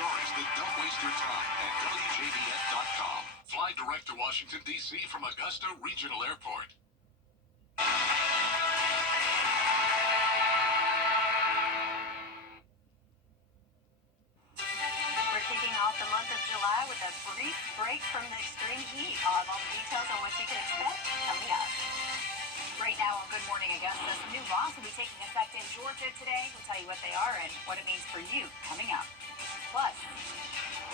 stories that don't waste your time at WJBF.com. Fly direct to Washington, D.C. from Augusta Regional Airport. We're kicking off the month of July with a brief break from the extreme heat. I'll have all the details on what you can expect coming up. Right now on Good Morning Augusta, some new laws will be taking effect in Georgia today. We'll tell you what they are and what it means for you coming up. Plus,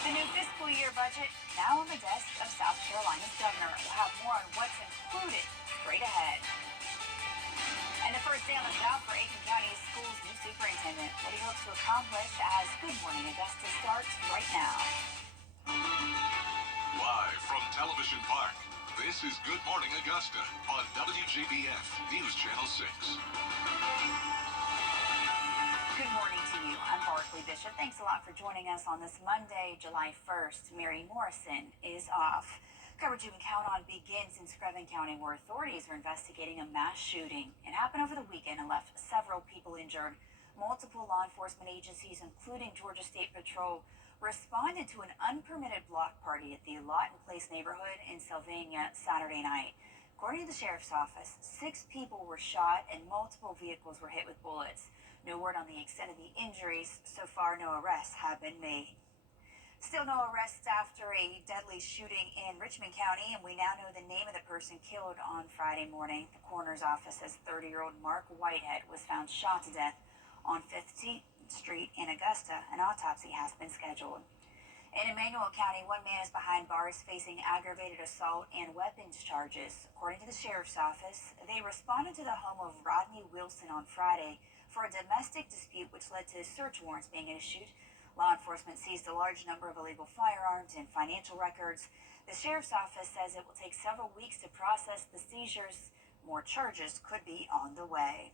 the new fiscal year budget now on the desk of South Carolina's governor. We'll have more on what's included straight ahead. And the first day on the job for Aiken County Schools' new superintendent, what he hopes to accomplish as Good Morning Augusta starts right now. Live from Television Park, this is Good Morning Augusta on WJBF News Channel 6. Good morning to you. I'm Barkley Bishop. Thanks a lot for joining us on this Monday, July 1st. Mary Morrison is off. Coverage you can count on begins in Screven County, where authorities are investigating a mass shooting. It happened over the weekend and left several people injured. Multiple law enforcement agencies, including Georgia State Patrol, responded to an unpermitted block party at the Lawton Place neighborhood in Sylvania Saturday night. According to the sheriff's office, 6 people were shot and multiple vehicles were hit with bullets. No word on the extent of the injuries. So far, no arrests have been made. Still no arrests after a deadly shooting in Richmond County, and we now know the name of the person killed on Friday morning. The coroner's office says 30-year-old Mark Whitehead was found shot to death on 15th Street in Augusta. An autopsy has been scheduled. In Emmanuel County, one man is behind bars facing aggravated assault and weapons charges. According to the sheriff's office, they responded to the home of Rodney Wilson on Friday for a domestic dispute which led to search warrants being issued. Law enforcement seized a large number of illegal firearms and financial records. The sheriff's office says it will take several weeks to process the seizures. More charges could be on the way.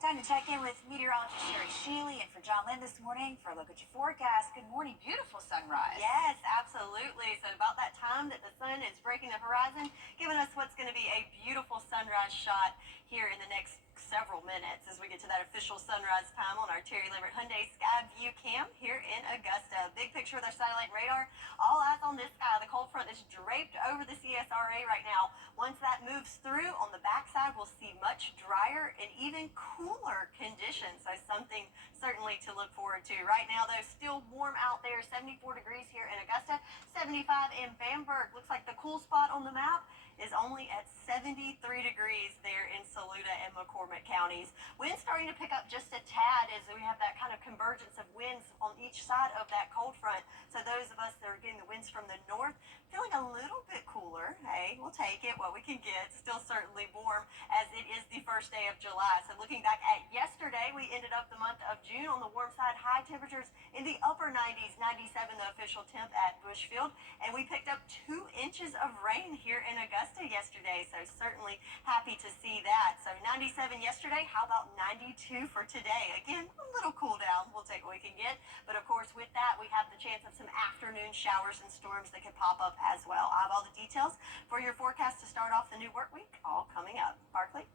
Time to check in with meteorologist Sherry Sheely and for John Lynn this morning for a look at your forecast. Good morning. Beautiful sunrise. Yes, absolutely. So about that time that the sun is breaking the horizon, giving us what's going to be a beautiful sunrise shot here in the next several minutes as we get to that official sunrise time on our Terry Leverett Hyundai Sky View Cam here in Augusta. Big picture with our satellite radar. All eyes on this sky. The cold front is draped over the CSRA right now. Once that moves through on the backside, we'll see much drier and even cooler conditions. So something certainly to look forward to. Right now, though, still warm out there. 74 degrees here in Augusta, 75 in Bamberg. Looks like the cool spot on the map is only at 73 degrees there in Saluda and McCormick counties. Winds starting to pick up just a tad as we have that kind of convergence of winds on each side of that cold front. So those of us that are getting the winds from the north, feeling a little bit cooler. Hey, we'll take it, what we can get. Still certainly warm as it is the first day of July. So looking back at yesterday, we ended up the month of June on the warm side. High temperatures in the upper 90s, 97 the official temp at Bushfield. And we picked up 2 inches of rain here in Augusta yesterday. So certainly happy to see that. So 97 yesterday. How about 92 for today? Again, a little cool down. We'll take what we can get. But of course, with that, we have the chance of some afternoon showers and storms that could pop up as well. I have all the details for your forecast to start off the new work week, all coming up. Barkley?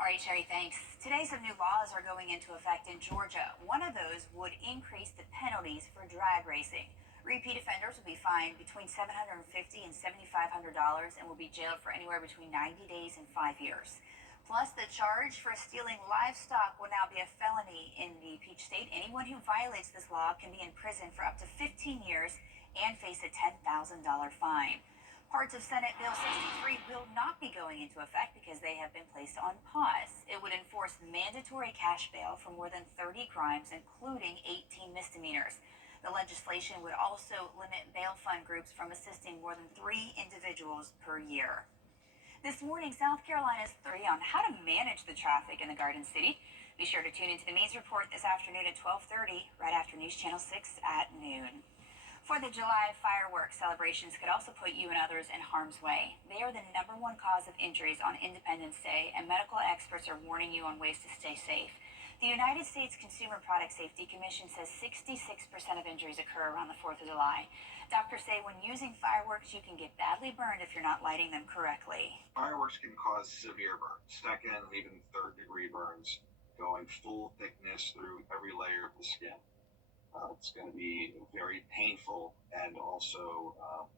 All right, Sherry, thanks. Today, some new laws are going into effect in Georgia. One of those would increase the penalties for drag racing. Repeat offenders will be fined between $750 and $7,500 and will be jailed for anywhere between 90 days and 5 years. Plus, the charge for stealing livestock will now be a felony in the Peach State. Anyone who violates this law can be in prison for up to 15 years and face a $10,000 fine. Parts of Senate Bill 63 will not be going into effect because they have been placed on pause. It would enforce mandatory cash bail for more than 30 crimes, including 18 misdemeanors. The legislation would also limit bail fund groups from assisting more than 3 individuals per year. This morning, South Carolina's 3 on how to manage the traffic in the Garden City. Be sure to tune into the Means Report this afternoon at 12:30, right after News Channel 6 at noon. 4th of July fireworks celebrations could also put you and others in harm's way. They are the #1 cause of injuries on Independence Day, and medical experts are warning you on ways to stay safe. The United States Consumer Product Safety Commission says 66% of injuries occur around the 4th of July. Doctors say when using fireworks, you can get badly burned if you're not lighting them correctly. Fireworks can cause severe burns, second and even third-degree burns, going full thickness through every layer of the skin. It's going to be very painful and also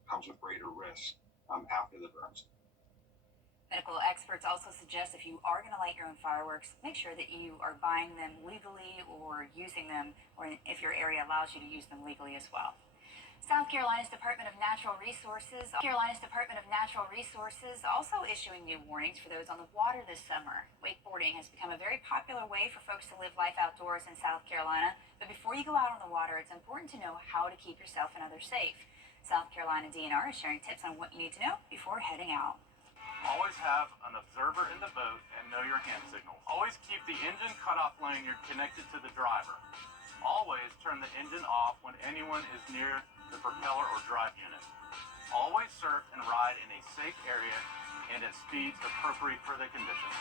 comes with greater risk after the burns. Medical experts also suggest if you are going to light your own fireworks, make sure that you are buying them legally or using them, or if your area allows you to use them legally as well. South Carolina's Department of Natural Resources also issuing new warnings for those on the water this summer. Wakeboarding has become a very popular way for folks to live life outdoors in South Carolina, but before you go out on the water, it's important to know how to keep yourself and others safe. South Carolina DNR is sharing tips on what you need to know before heading out. Always have an observer in the boat and know your hand signals. Always keep the engine cutoff lanyard connected to the driver. Always turn the engine off when anyone is near the propeller or drive unit. Always surf and ride in a safe area and at speeds appropriate for the conditions.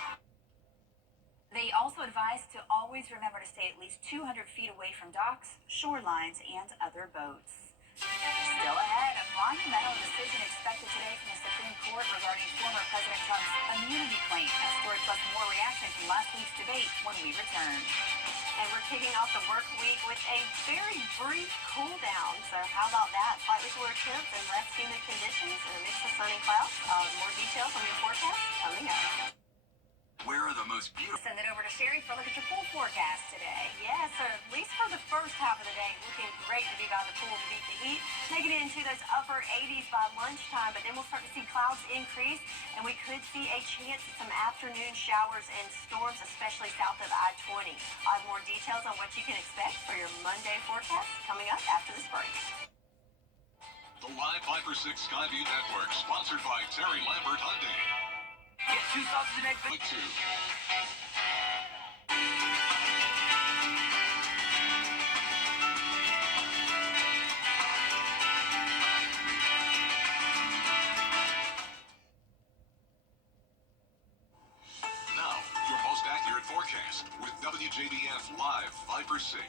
They also advise to always remember to stay at least 200 feet away from docks, shorelines, and other boats. Still ahead, a monumental decision expected today from the Supreme Court regarding former President Trump's immunity claim. That story plus more reaction from last week's debate when we return. And we're kicking off the work week with a very brief cool down. So how about that? Slightly cooler temps and less humid conditions and a mix of sun and clouds. More details on your forecast coming up. Where are the most beautiful? Send it over to Sherry for a look at your pool forecast today. Yeah, so at least for the first half of the day, looking great to be by the pool to beat the heat. Making it into those upper 80s by lunchtime, but then we'll start to see clouds increase, and we could see a chance of some afternoon showers and storms, especially south of I-20. I'll have more details on what you can expect for your Monday forecast coming up after this break. The Live Viper 6 Skyview Network, sponsored by Terry Lambert Hyundai. Get 2 sausage and egg. Point 2. Now, your most accurate forecast with WJBF Live Viper 6.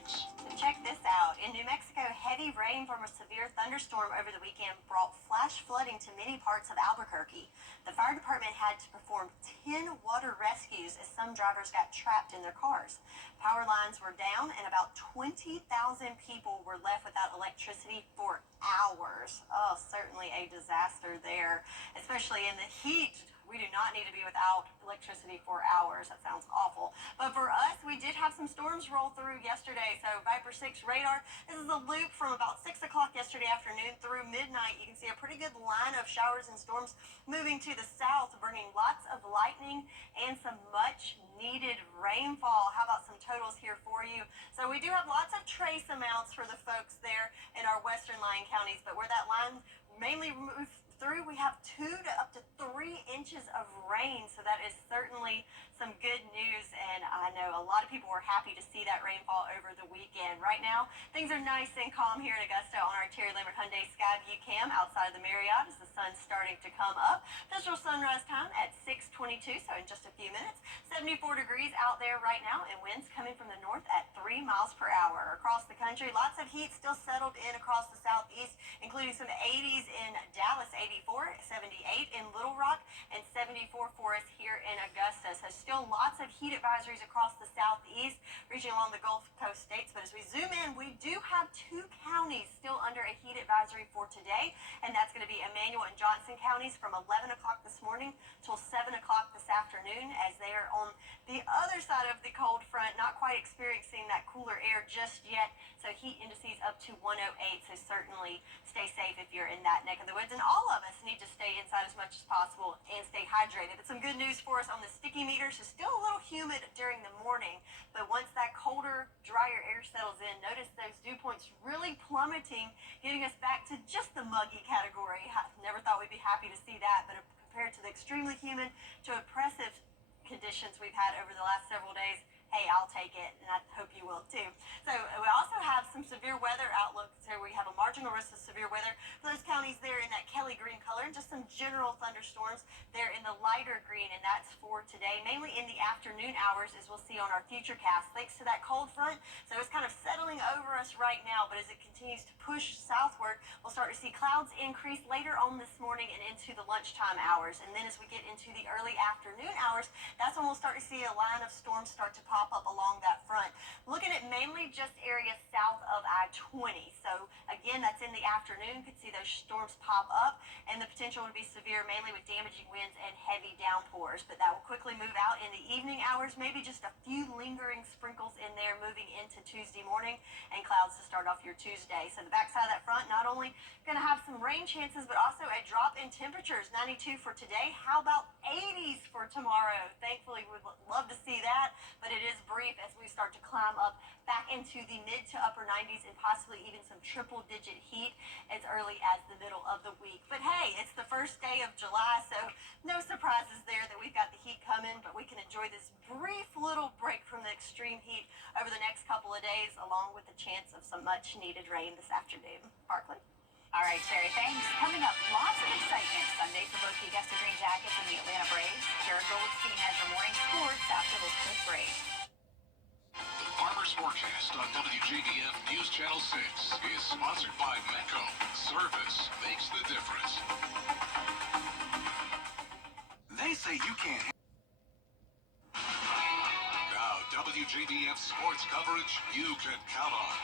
Check this out. In New Mexico, heavy rain from a severe thunderstorm over the weekend brought flash flooding to many parts of Albuquerque. The fire department had to perform 10 water rescues as some drivers got trapped in their cars. Power lines were down and about 20,000 people were left without electricity for hours. Oh, certainly a disaster there, especially in the heat. We do not need to be without electricity for hours. That sounds awful. But for us, we did have some storms roll through yesterday. So Viper 6 radar, this is a loop from about 6 o'clock yesterday afternoon through midnight. You can see a pretty good line of showers and storms moving to the south, bringing lots of lightning and some much needed rainfall. How about some totals here for you? So we do have lots of trace amounts for the folks there in our western lying counties, but where that line mainly moves through, we have 2 to up to 3 inches of rain, so that is certainly some good news, and I know a lot of people were happy to see that rainfall over the weekend. Right now, things are nice and calm here in Augusta on our Terry Lambert Hyundai Skyview cam outside of the Marriott as the sun's starting to come up. Official sunrise time at 6:22, so in just a few minutes. 74 degrees out there right now, and winds coming from the north at 3 miles per hour. Across the country, lots of heat still settled in across the southeast, including some 80s in Dallas, 84, 78 in Little Rock, and 74 for us here in Augusta. So still lots of heat advisories across the southeast, reaching along the Gulf Coast states. But as we zoom in, we do have 2 counties still under a heat advisory for today, and that's going to be Emmanuel and Johnson counties from 11 o'clock this morning till 7 o'clock this afternoon, as they are on the other side of the cold front, not quite experiencing that cooler air just yet. So heat indices up to 108, so certainly stay safe if you're in that neck of the woods. And all of us need to stay inside as much as possible and stay hydrated. But some good news for us on the sticky meters. It's still a little humid during the morning, but once that colder, drier air settles in, notice those dew points really plummeting, getting us back to just the muggy category. Never thought we'd be happy to see that, but compared to the extremely humid to oppressive conditions we've had over the last several days, hey, I'll take it, and I hope you will too. So we also have some severe weather outlook. So we where you have a marginal risk of severe weather for those counties there in that Kelly green color, and just some general thunderstorms there in the lighter green, and that's for today, mainly in the afternoon hours, as we'll see on our future cast, thanks to that cold front. So it's kind of settling over us right now, but as it continues to push southward, we'll start to see clouds increase later on this morning and into the lunchtime hours. And then as we get into the early afternoon hours, that's when we'll start to see a line of storms start to pop up along that front. Looking at mainly just areas south of I-20. So again, that's in the afternoon. Could see those storms pop up, and the potential to be severe, mainly with damaging winds and heavy downpours. But that will quickly move out in the evening hours, maybe just a few lingering sprinkles in there moving into Tuesday morning, and clouds to start off your Tuesday. So the backside of that front, not only going to have some rain chances, but also a drop in temperatures. 92 for today. How about 80s for tomorrow? Thankfully, we'd love to see that, but it is brief as we start to climb up back into the mid to upper 90s and possibly even some triple-digit heat as early as the middle of the week. But hey, it's the first day of July, so no surprises there that we've got the heat coming, but we can enjoy this brief little break from the extreme heat over the next couple of days, along with the chance of some much-needed rain this afternoon. Barkley? All right, Sherry, thanks. Coming up, lots of excitement Sunday for both the Augusta Green Jackets and the Atlanta Braves. Jared Goldstein has your morning sports after this quick break. The Farmer's Forecast on WJBF News Channel 6 is sponsored by Mecco. Service makes the difference. They say you can't. Now, WJBF sports coverage you can count on.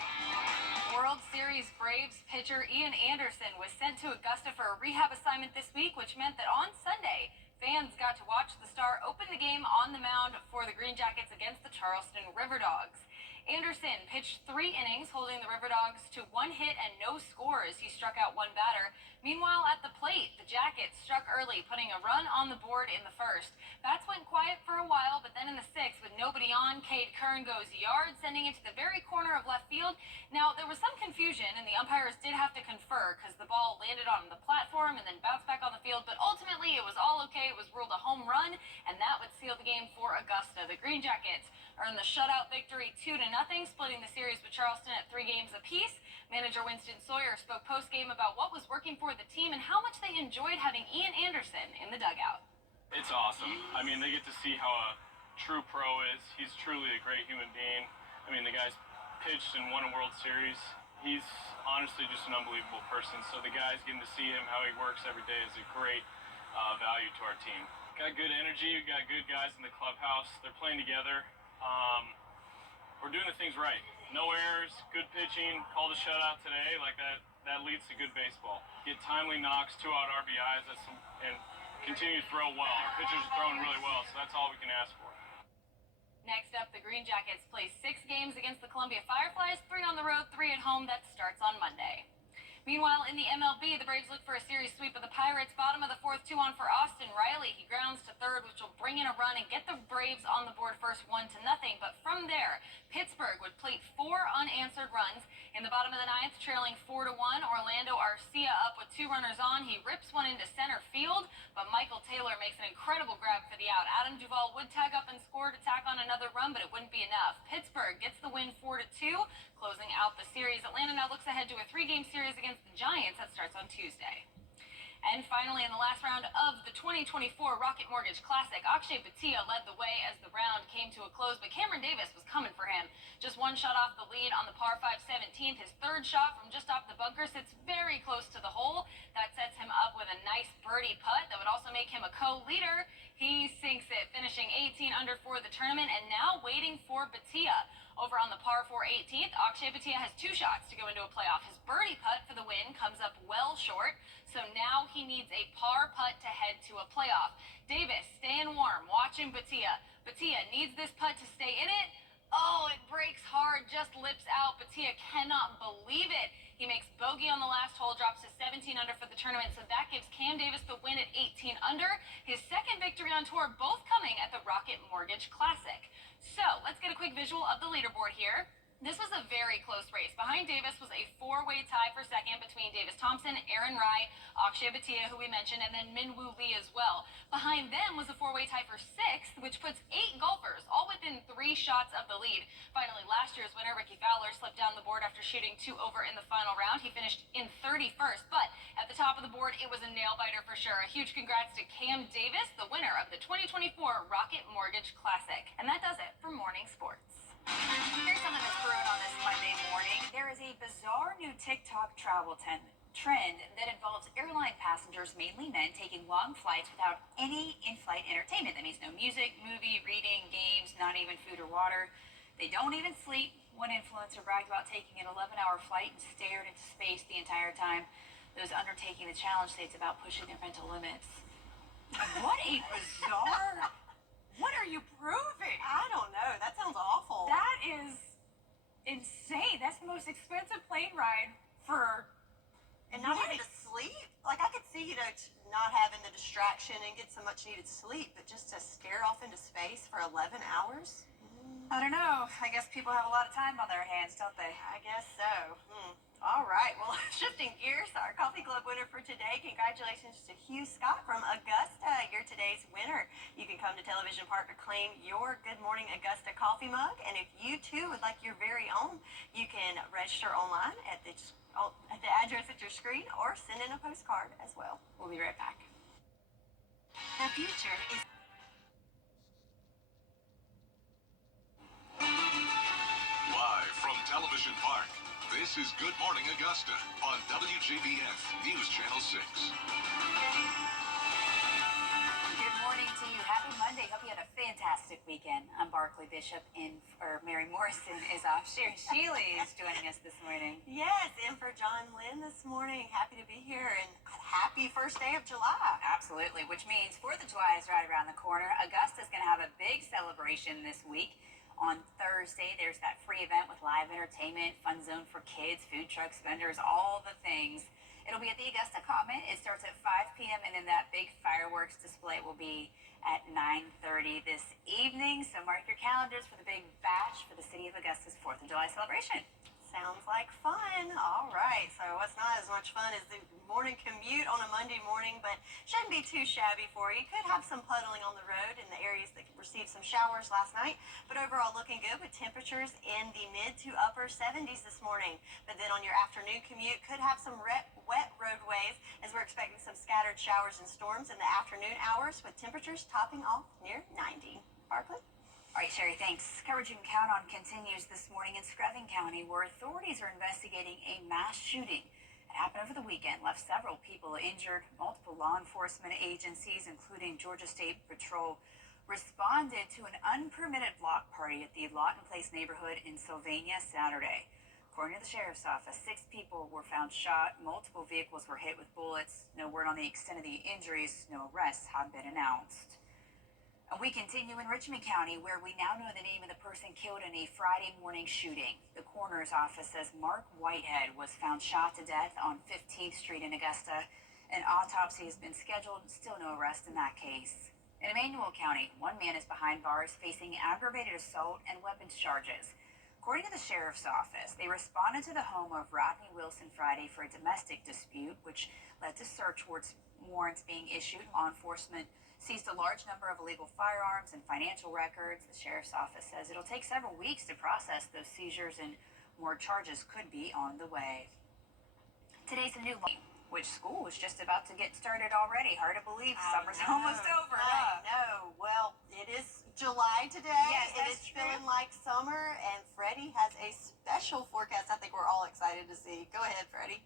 World Series Braves pitcher Ian Anderson was sent to Augusta for a rehab assignment this week, which meant that on Sunday, fans got to watch the star open the game on the mound for the Green Jackets against the Charleston River Dogs. Anderson pitched 3 innings, holding the River Dogs to 1 hit and no score as he struck out 1 batter. Meanwhile, at the plate, the Jackets struck early, putting a run on the board in the first. Bats went quiet for a while, but then in the 6th, with nobody on, Cade Kern goes yard, sending it to the very corner of left field. Now, there was some confusion, and the umpires did have to confer because the ball landed on the platform and then bounced back on the field, but ultimately it was all okay. It was ruled a home run, and that would seal the game for Augusta. The Green Jackets earned the shutout victory 2-0, splitting the series with Charleston at 3 games apiece. Manager Winston Sawyer spoke post-game about what was working for the team and how much they enjoyed having Ian Anderson in the dugout. It's awesome. I mean, they get to see how a true pro is. He's truly a great human being. I mean, the guy's pitched and won a World Series. He's honestly just an unbelievable person. So the guys getting to see him, how he works every day, is a great value to our team. Got good energy. We got good guys in the clubhouse. They're playing together. We're doing the things right. No errors, good pitching, called a shutout today. Like that leads to good baseball. Get timely knocks, 2-out RBIs, and continue to throw well. Our pitchers are throwing really well, so that's all we can ask for. Next up, the Green Jackets play 6 games against the Columbia Fireflies, 3 on the road, 3 at home. That starts on Monday. Meanwhile, in the MLB, the Braves look for a series sweep of the Pirates. Bottom of the 4th, 2-on for Austin Riley. He grounds to third, which will bring in a run and get the Braves on the board first, 1-0. But from there, Pittsburgh would plate 4 unanswered runs. In the bottom of the 9th, trailing 4-1, Orlando Arcia up with 2 runners on. He rips one into center field, but Michael Taylor makes an incredible grab for the out. Adam Duvall would tag up and score to tack on another run, but it wouldn't be enough. Pittsburgh gets the win 4-2, closing out the series. Atlanta now looks ahead to a 3-game series against the Giants that starts on Tuesday. And finally, in the last round of the 2024 Rocket Mortgage Classic, Akshay Bhatia led the way as the round came to a close, but Cameron Davis was coming for him. Just 1 shot off the lead on the par 5 17th. His 3rd shot from just off the bunker sits very close to the hole. That sets him up with a nice birdie putt that would also make him a co-leader. He sinks it, finishing 18 under for the tournament, and now waiting for Bhatia. Over on the par 4 18th, Akshay Bhatia has 2 shots to go into a playoff. His birdie putt for the win comes up well short, so now he needs a par putt to head to a playoff. Davis staying warm, watching Bhatia. Bhatia needs this putt to stay in it. Oh, it breaks hard, just lips out. Bhatia cannot believe it. He makes bogey on the last hole, drops to 17 under for the tournament, so that gives Cam Davis the win at 18 under. His 2nd victory on tour, both coming at the Rocket Mortgage Classic. So let's get a quick visual of the leaderboard here. This was a very close race. Behind Davis was a four-way tie for second between Davis Thompson, Aaron Rai, Akshay Bhatia, who we mentioned, and then Minwoo Lee as well. Behind them was a four-way tie for sixth, which puts 8 golfers all within 3 shots of the lead. Finally, last year's winner, Ricky Fowler, slipped down the board after shooting 2 over in the final round. He finished in 31st, but at the top of the board, it was a nail-biter for sure. A huge congrats to Cam Davis, the winner of the 2024 Rocket Mortgage Classic. And that does it for Morning Sports. Here's something that's brewing on this Monday morning. There is a bizarre new TikTok travel trend that involves airline passengers, mainly men, taking long flights without any in-flight entertainment. That means no music, movie, reading, games, not even food or water. They don't even sleep. One influencer bragged about taking an 11-hour flight and stared into space the entire time. Those undertaking the challenge say it's about pushing their mental limits. What a bizarre... What are you proving? I don't know. That sounds awful. That is insane. That's the most expensive plane ride for... And not even to sleep? Like, I could see, not having the distraction and get some much-needed sleep, but just to stare off into space for 11 hours? I don't know. I guess people have a lot of time on their hands, don't they? I guess so. All right. Well, shifting gears, our Coffee Club winner for today. Congratulations to Hugh Scott from Augusta. You're today's winner. You can come to Television Park to claim your Good Morning Augusta coffee mug. And if you, too, would like your very own, you can register online at the address at your screen or send in a postcard as well. We'll be right back. The future is... Live from Television Park, this is Good Morning Augusta on WJBF News Channel 6. Good morning to you. Happy Monday. Hope you had a fantastic weekend. I'm Barkley Bishop, Mary Morrison is off. Sherry Shealy is joining us this morning. Yes, in for John Lynn this morning. Happy to be here and happy first day of July. Absolutely, which means 4th of July is right around the corner. Augusta's going to have a big celebration this week. On Thursday, there's that free event with live entertainment, fun zone for kids, food trucks, vendors, all the things. It'll be at the Augusta Common. It starts at 5 p.m. and then that big fireworks display will be at 9:30 this evening. So mark your calendars for the big bash for the City of Augusta's 4th of July celebration. Sounds like fun. All right. So it's not as much fun as the morning commute on a Monday morning, but shouldn't be too shabby for you. Could have some puddling on the road in the areas that received some showers last night, but overall looking good with temperatures in the mid to upper 70s this morning. But then on your afternoon commute, could have some wet roadways as we're expecting some scattered showers and storms in the afternoon hours with temperatures topping off near 90. Barkley? All right, Sherry, thanks. Coverage you can count on continues this morning in Screven County, where authorities are investigating a mass shooting. It happened over the weekend, left several people injured. Multiple law enforcement agencies, including Georgia State Patrol, responded to an unpermitted block party at the Lawton Place neighborhood in Sylvania Saturday. According to the sheriff's office, 6 people were found shot. Multiple vehicles were hit with bullets. No word on the extent of the injuries. No arrests have been announced. And we continue in Richmond County, where we now know the name of the person killed in a Friday morning shooting. The coroner's office says Mark Whitehead was found shot to death on 15th Street in Augusta. An autopsy has been scheduled. Still no arrest in that case. In Emmanuel County, 1 man is behind bars facing aggravated assault and weapons charges. According to the sheriff's office, they responded to the home of Rodney Wilson Friday for a domestic dispute, which led to search warrants being issued. Law enforcement seized a large number of illegal firearms and financial records. The sheriff's office says it'll take several weeks to process those seizures and more charges could be on the way. Today's a new law, which school is just about to get started already. Hard to believe summer's almost over. I know. Well, it is July today. Yes, it is feeling like summer, and Freddie has a special forecast I think we're all excited to see. Go ahead, Freddie.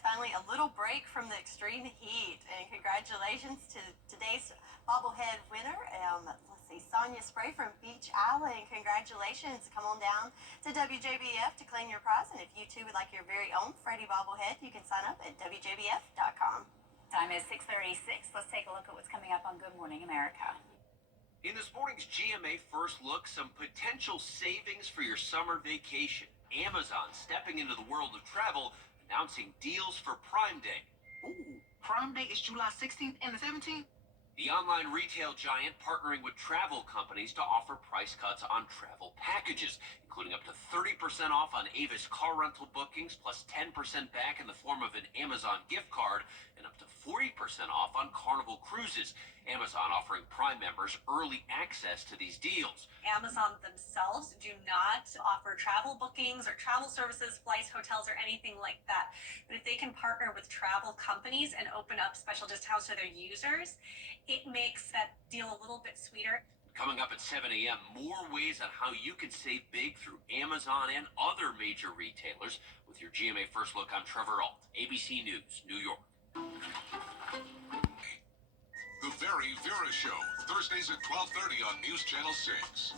Finally, a little break from the extreme heat, and congratulations to today's bobblehead winner. Let's see, Sonia Spray from Beach Island. Congratulations! Come on down to WJBF to claim your prize, and if you too would like your very own Freddie bobblehead, you can sign up at WJBF.com. Time is 6:36. Let's take a look at what's coming up on Good Morning America. In this morning's GMA First Look, some potential savings for your summer vacation. Amazon stepping into the world of travel, announcing deals for Prime Day. Ooh, Prime Day is July 16th and the 17th? The online retail giant partnering with travel companies to offer price cuts on travel packages, including up to 30% off on Avis car rental bookings, plus 10% back in the form of an Amazon gift card, and up to 40% off on Carnival cruises. Amazon offering Prime members early access to these deals. Amazon themselves do not offer travel bookings or travel services, flights, hotels, or anything like that. But if they can partner with travel companies and open up special discounts to their users, it makes that deal a little bit sweeter. Coming up at 7 a.m., more ways on how you can save big through Amazon and other major retailers with your GMA First Look. I'm Trevor Alt, ABC News, New York. The Very Vera Show, Thursdays at 12:30 on News Channel 6.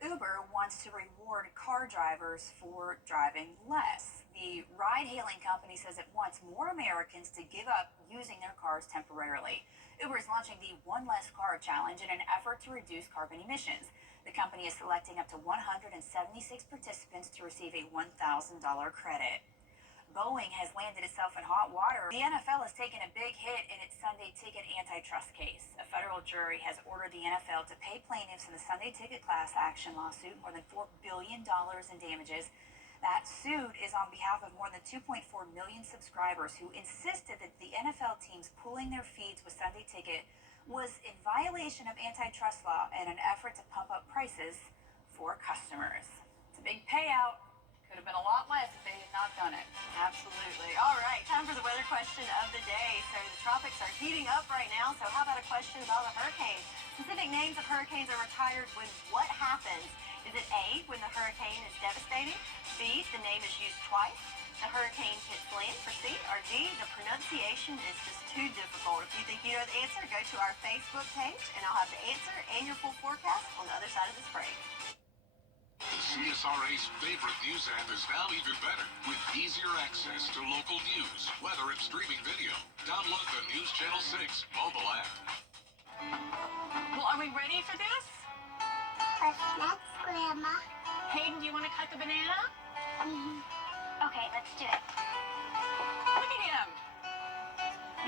Uber wants to reward car drivers for driving less. The ride-hailing company says it wants more Americans to give up using their cars temporarily. Uber is launching the One Less Car Challenge in an effort to reduce carbon emissions. The company is selecting up to 176 participants to receive a $1,000 credit. Boeing has landed itself in hot water. The NFL has taken a big hit in its Sunday ticket antitrust case. A federal jury has ordered the NFL to pay plaintiffs in the Sunday ticket class action lawsuit more than $4 billion in damages. That suit is on behalf of more than 2.4 million subscribers who insisted that the NFL teams pooling their feeds with Sunday Ticket was in violation of antitrust law and an effort to pump up prices for customers. It's a big payout. Could have been a lot less if they had not done it. Absolutely. All right, time for the weather question of the day. So the tropics are heating up right now, so how about a question about a hurricane? Specific names of hurricanes are retired when what happens? Is it A, when the hurricane is devastating? B, the name is used twice? The hurricane hits land for C? Or D, the pronunciation is just too difficult? If you think you know the answer, go to our Facebook page, and I'll have the answer and your full forecast on the other side of this break. The CSRA's favorite news app is now even better with easier access to local news, weather, and streaming video. Download the News Channel 6 mobile app. Well, are we ready for this? What's next, Grandma? Hayden, do you want to cut the banana? Okay, let's do it. Look at him.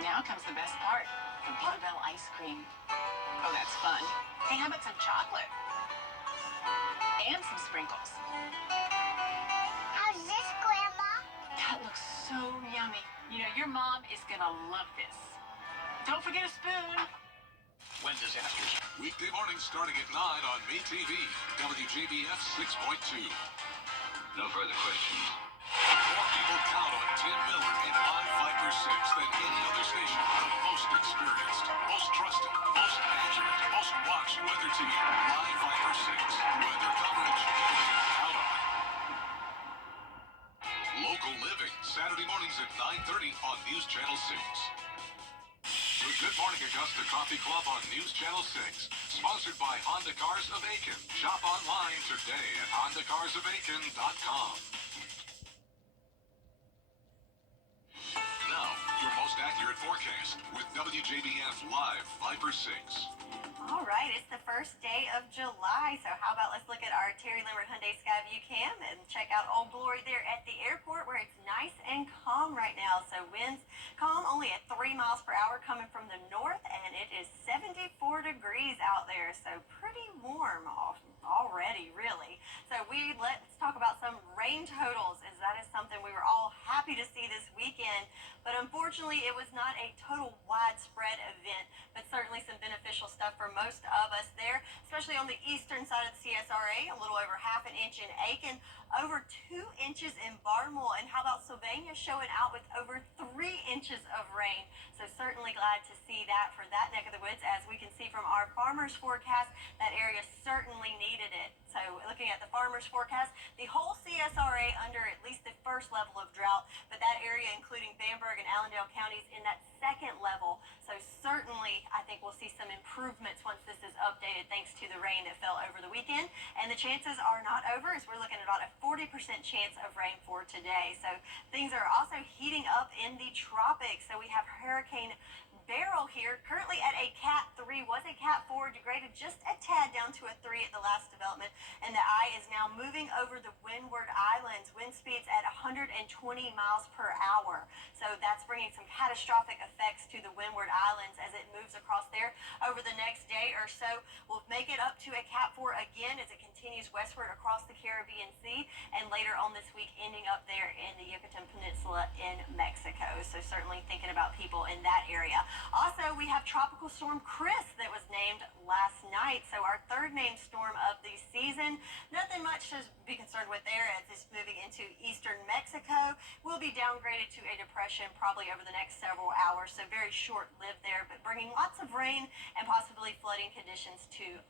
Now comes the best part, the bluebell ice cream. Oh, that's fun. Hey, how about some chocolate? And some sprinkles. How's this, Grandma? That looks so yummy. You know, your mom is gonna love this. Don't forget a spoon. When disasters. Weekday mornings starting at 9 on MeTV. WJBF 6.2. No further questions. More people count on Tim Miller and Live Viper 6 than any other station. The most experienced, most trusted, most accurate, most watched weather team. Live Viper 6. Weather coverage you can count on. Local Living, Saturday mornings at 9:30 on News Channel 6. The Good Morning Augusta Coffee Club on News Channel 6. Sponsored by Honda Cars of Aiken. Shop online today at HondaCarsOfAiken.com. Now, your most accurate forecast with WJBF Live Viper 6. All right, it's the first day of July, so how about let's look at our Terry Lambert Hyundai Skyview cam and check out Old Glory there at the airport where it's nice and calm right now. So winds calm, only at 3 miles per hour coming from the north, and it is 74 degrees out there, so pretty warm already, really. So let's talk about some rain totals, as that is something we were all happy to see this weekend, but unfortunately it was not a total widespread event, but certainly some beneficial stuff for most of us there, especially on the eastern side of the CSRA, a little over ½ inch in Aiken, over 2 inches in Barnwell, and how about Sylvania showing out with over 3 inches of rain. So certainly glad to see that for that neck of the woods. As we can see from our farmers forecast, that area certainly needed it. So looking at the farmers forecast, the whole CSRA under at least the first level of drought, but that area including Bamberg and Allendale counties in that second level. So certainly I think we'll see some improvements once this is up updated thanks to the rain that fell over the weekend. And the chances are not over, as we're looking at about a 40% chance of rain for today. So things are also heating up in the tropics. So we have Hurricane Beryl here, currently at a Cat 3, was a Cat 4, degraded just a tad down to a 3 at the last development, and the eye is now moving over the Windward Islands, wind speeds at 120 miles per hour. So that's bringing some catastrophic effects to the Windward Islands as it moves across there over the next day or so. We'll make it up to a Cat 4 again as it continues westward across the Caribbean Sea, and later on this week ending up there in the Yucatan Peninsula in Mexico. So certainly thinking about people in that area. Also, we have Tropical Storm Chris that was named last night. So our third named storm of the season. Nothing much to be concerned with there as it's moving into eastern Mexico. Will be downgraded to a depression probably over the next several hours. So very short-lived there, but bringing lots of rain and possibly flooding conditions to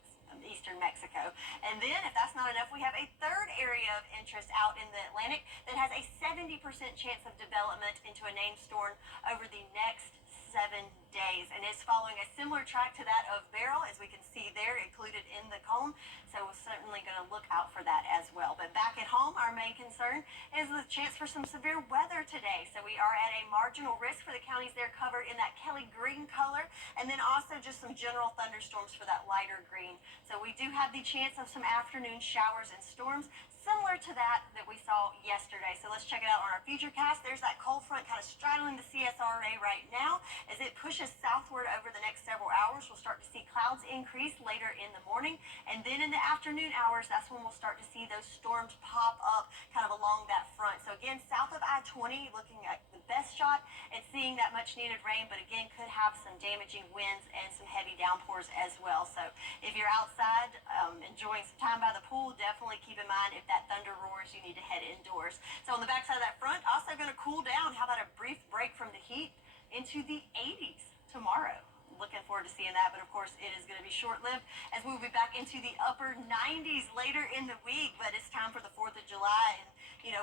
eastern Mexico. And then, if that's not enough, we have a third area of interest out in the Atlantic that has a 70% chance of development into a named storm over the next 7 days, and it's following a similar track to that of Beryl, as we can see there included in the cone. So we're certainly going to look out for that as well. But back at home, our main concern is the chance for some severe weather today. So we are at a marginal risk for the counties there covered in that Kelly green color, and then also just some general thunderstorms for that lighter green. So we do have the chance of some afternoon showers and storms, similar to that we saw yesterday. So let's check it out on our futurecast. There's that cold front kind of straddling the CSRA right now. As it pushes southward over the next several hours, we'll start to see clouds increase later in the morning. And then in the afternoon hours, that's when we'll start to see those storms pop up kind of along that front. So again, south of I-20, looking at the best shot at seeing that much needed rain, but again, could have some damaging winds and some heavy downpours as well. So if you're outside enjoying some time by the pool, definitely keep in mind if that thunder roars, you need to head indoors. So on the back side of that front, also going to cool down. How about a brief break from the heat into the 80s tomorrow? Looking forward to seeing that, but of course it is going to be short-lived as we'll be back into the upper 90s later in the week. But it's time for the 4th of July, and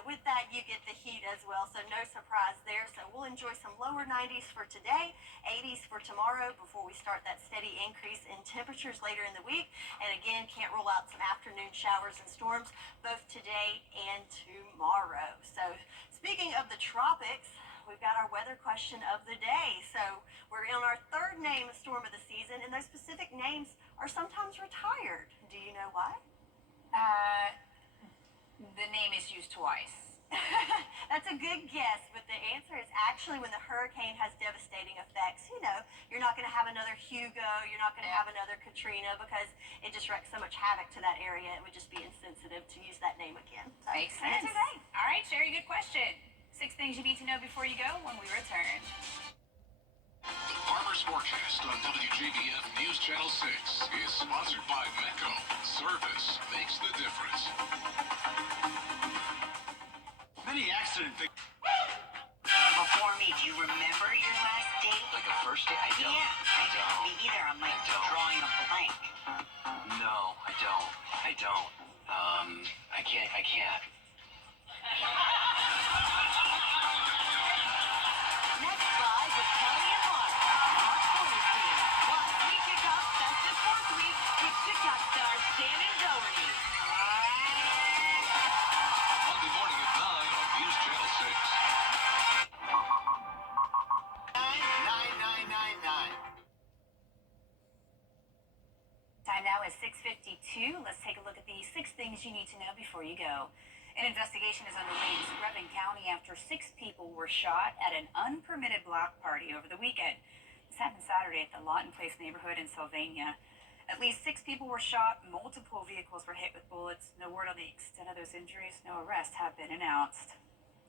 with that you get the heat as well, so no surprise there. So we'll enjoy some lower 90s for today, 80s for tomorrow before we start that steady increase in temperatures later in the week. And again, can't rule out some afternoon showers and storms both today and tomorrow. So speaking of the tropics, we've got our weather question of the day. So we're on our third name storm of the season, and those specific names are sometimes retired. Do you know why? The name is used twice. That's a good guess, but the answer is actually when the hurricane has devastating effects. You're not going to have another Hugo, you're not going to have another Katrina, because it just wrecks so much havoc to that area. It would just be insensitive to use that name again. So, Makes sense. All right, Sherry, good question. 6 things you need to know before you go when we return. The Farmer's Forecast on WJBF News Channel 6 is sponsored by Mecco. Service makes the difference. Many accident things. Before me, do you remember your last date? Like a first date? I don't. Yeah, I don't. me either. I'm like I don't. drawing a blank. No, I don't. I don't. I can't. Next live with Kelly and Mark. Mark Holisteen. Plus, we kick off Festive Fourth Week with TikTok star Shannon Doherty. Monday morning at 9 on News Channel 6. 99999. Time now is 6:52. Let's take a look at the 6 things you need to know before you go. An investigation is underway in Screven County after 6 people were shot at an unpermitted block party over the weekend. This happened Saturday at the Lawton Place neighborhood in Sylvania. At least 6 people were shot. Multiple vehicles were hit with bullets. No word on the extent of those injuries. No arrests have been announced.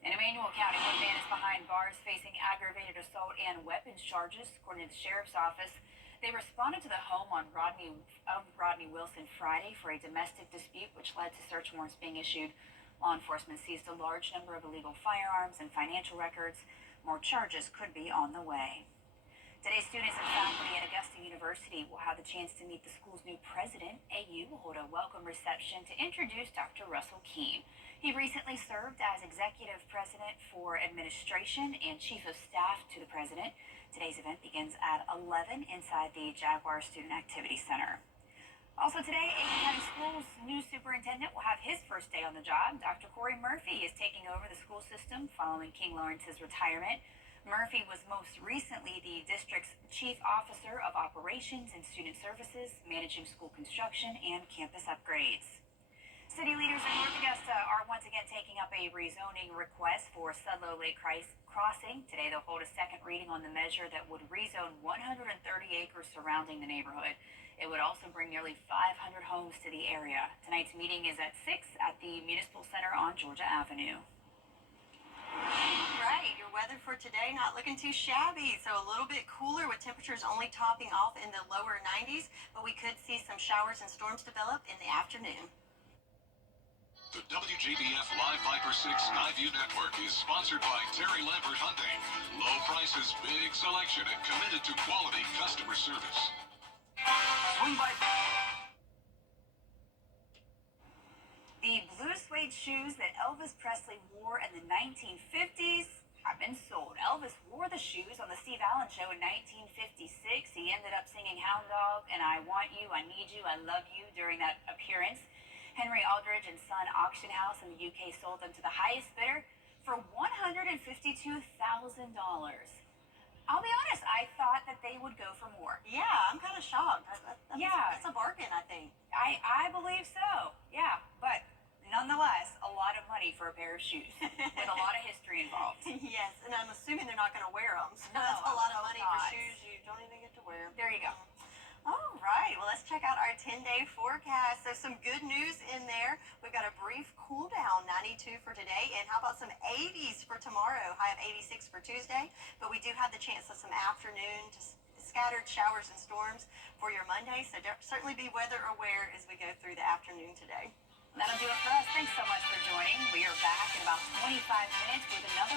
In Emmanuel County, one man is behind bars facing aggravated assault and weapons charges, according to the sheriff's office. They responded to the home on Rodney Wilson Friday for a domestic dispute, which led to search warrants being issued. Law enforcement seized a large number of illegal firearms and financial records. More charges could be on the way. Today, students and faculty at Augusta University will have the chance to meet the school's new president. AU will hold a welcome reception to introduce Dr. Russell Keene. He recently served as executive president for administration and chief of staff to the president. Today's event begins at 11 inside the Jaguar Student Activity Center. Also today, Aiken County Schools' new superintendent will have his first day on the job. Dr. Corey Murphy is taking over the school system following King Lawrence's retirement. Murphy was most recently the district's chief officer of operations and student services, managing school construction and campus upgrades. City leaders in North Augusta are once again taking up a rezoning request for Sudlow Lake Crossing. Today they'll hold a second reading on the measure that would rezone 130 acres surrounding the neighborhood. It would also bring nearly 500 homes to the area. Tonight's meeting is at 6 at the Municipal Center on Georgia Avenue. Right, your weather for today not looking too shabby. So a little bit cooler with temperatures only topping off in the lower 90s, but we could see some showers and storms develop in the afternoon. The WJBF Live Viper 6 Skyview Network is sponsored by Terry Lambert Hyundai. Low prices, big selection, and committed to quality customer service. Swing by. The blue suede shoes that Elvis Presley wore in the 1950s have been sold. Elvis wore the shoes on the Steve Allen Show in 1956. He ended up singing Hound Dog and I Want You, I Need You, I Love You during that appearance. Henry Aldridge and Son Auction House in the UK sold them to the highest bidder for $152,000. I'll be honest, I thought that they would go for more. Yeah, I'm kind of shocked. That's a bargain, I think. I believe so. Yeah, but nonetheless, a lot of money for a pair of shoes with a lot of history involved. Yes, and I'm assuming they're not going to wear them. So No, that's a lot of I hope money for not. shoes you don't even get to wear. There you go. All right, well, let's check out our 10-day forecast. There's some good news in there. We've got a brief cool down, 92 for today, and how about some 80s for tomorrow? High of 86 for Tuesday, but we do have the chance of some afternoon to scattered showers and storms for your Monday, so certainly be weather aware as we go through the afternoon today. That'll do it for us. Thanks so much for joining. We are back in about 25 minutes with another